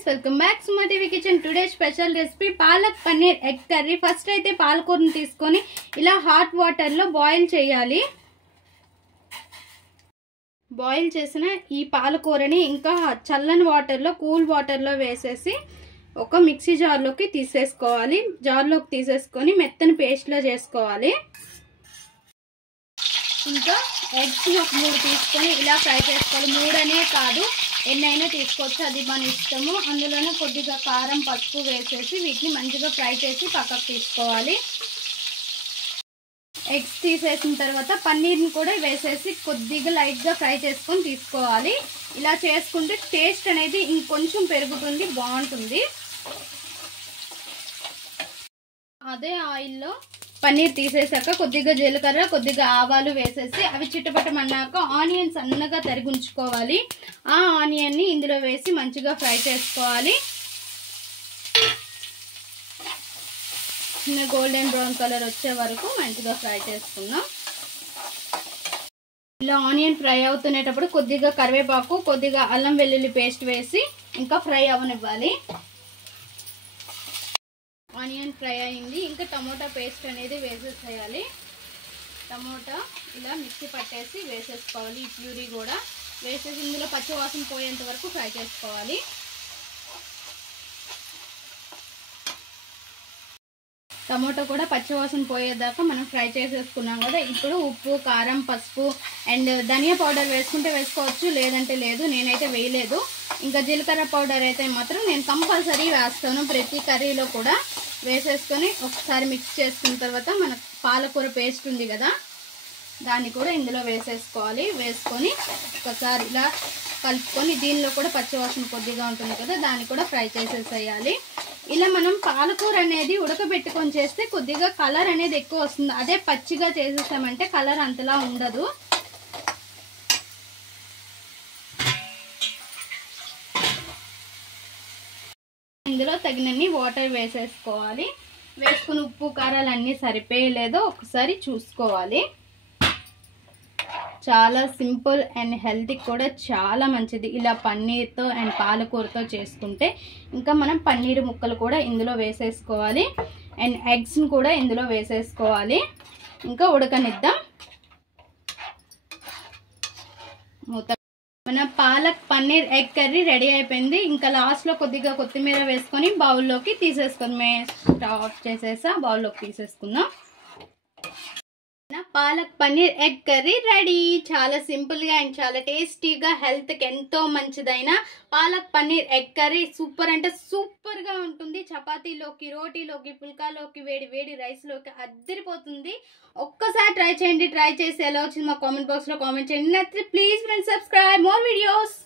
friends, welcome back to Suma TV Kitchen. Today's special recipe palak paneer egg curry. First అయితే పాలకూరని తీసుకొని ఇలా hot water లో boil చేయాలి. బాయిల్ చేసిన ఈ పాలకూరని ఇంకా చల్లని వాటర్ లో కూల్ వాటర్ లో వేసేసి ఒక మిక్సీ జార్ లోకి తీసేసుకోవాలి. జార్ లోకి తీసేసుకొని మెత్తని పేస్ట్ లా చేసుకోవాలి. ఇంకా ఎగ్స్ ఒక 3 తీసుకొని ఇలా ఫ్రై చేసుకోవాలి. 3 అనే కాదు, ఎన్నైనా తీసుకోవచ్చు, అది మన ఇష్టము. అందులోనే కొద్దిగా కారం పసుపు వేసేసి వీటిని మంచిగా ఫ్రై చేసి పక్కకు తీసుకోవాలి. ఎగ్స్ తీసేసిన తర్వాత పన్నీర్ని కూడా వేసేసి కొద్దిగా లైట్గా ఫ్రై చేసుకొని తీసుకోవాలి. ఇలా చేసుకుంటే టేస్ట్ అనేది ఇంకొంచెం పెరుగుతుంది, బాగుంటుంది. అదే ఆయిల్లో పన్నీర్ తీసేసాక కొద్దిగా జీలకర్ర కొద్దిగా ఆవాలు వేసేసి అవి చిటపటమన్నాక ఆనియన్స్ సన్నగా తరిగి ఉంచుకోవాలి. ఆ ఆనియన్ని ఇందులో వేసి మంచిగా ఫ్రై చేసుకోవాలి. చిన్న గోల్డెన్ బ్రౌన్ కలర్ వచ్చే వరకు మంచిగా ఫ్రై చేసుకుందాం. ఇలా ఆనియన్ ఫ్రై అవుతునేటప్పుడు కొద్దిగా కరివేపాకు కొద్దిగా అల్లం వెల్లుల్లి పేస్ట్ వేసి ఇంకా ఫ్రై అవనివ్వాలి. ఆనియన్ ఫ్రై అయింది. ఇంకా టమోటా పేస్ట్ అనేది వేసేసేయాలి. టమోటా ఇలా మిక్సీ పట్టేసి వేసేసుకోవాలి. ఈ ప్యూరీ కూడా వేసేసి ఇందులో పచ్చి వాసన పోయేంత వరకు ఫ్రై చేసుకోవాలి. టమోటా కూడా పచ్చి వాసన పోయేదాకా మనం ఫ్రై చేసేసుకున్నాం కదా. ఇప్పుడు ఉప్పు కారం పసుపు అండ్ ధనియా పౌడర్ వేసుకుంటే వేసుకోవచ్చు, లేదంటే లేదు. నేనైతే వేయలేదు. ఇంకా జీలకర్ర పౌడర్ అయితే మాత్రం నేను కంపల్సరీ వేస్తాను. ప్రతి కర్రీలో కూడా వేసేసుకొని ఒకసారి మిక్స్ చేసుకున్న తర్వాత మన పాలకూర పేస్ట్ ఉంది కదా, దాన్ని కూడా ఇందులో వేసేసుకోవాలి. వేసుకొని ఒకసారి ఇలా కలుపుకొని దీనిలో కూడా పచ్చివాసన కొద్దిగా ఉంటుంది కదా, దాన్ని కూడా ఫ్రై చేసేసేయాలి. ఇలా మనం పాలకూర అనేది ఉడకబెట్టుకొని చేస్తే కొద్దిగా కలర్ అనేది ఎక్కువ వస్తుంది. అదే పచ్చిగా చేసేసామంటే కలర్ అంతలా ఉండదు. ఇందులో తగినన్ని వాటర్ వేసేసుకోవాలి. వేసుకుని ఉప్పు కారాలు అన్నీ సరిపోయలేదో ఒకసారి చూసుకోవాలి. చాలా సింపుల్ అండ్ హెల్తీ కూడా చాలా మంచిది. ఇలా పన్నీర్తో అండ్ పాలకూరతో చేసుకుంటే ఇంకా మనం పన్నీర్ ముక్కలు కూడా ఇందులో వేసేసుకోవాలి అండ్ ఎగ్స్ని కూడా ఇందులో వేసేసుకోవాలి. ఇంకా ఉడకనిద్దాం. మన palak paneer egg curry ready అయిపోయింది. ఇంకా లాస్ట్లో కొద్దిగా కొత్తిమీర వేసుకొని బౌల్లోకి తీసేసుకొని స్టవ్ ఆఫ్ చేసేసా బౌల్లోకి తీసేసుకుందాం. Palak paneer egg curry ready. చాలా సింపుల్గా అండ్ చాలా టేస్టీగా హెల్త్కి ఎంతో మంచిదైన palak paneer egg curry super అంటే సూపర్గా ఉంటుంది. చపాతీలోకి రోటీలోకి పుల్కాలోకి వేడి వేడి రైస్లోకి అద్దరిపోతుంది. ఒక్కసారి ట్రై చేయండి. ట్రై చేసి ఎలా వచ్చింది మా కామెంట్ బాక్స్లో కామెంట్ చేయండి. Please friends subscribe more videos.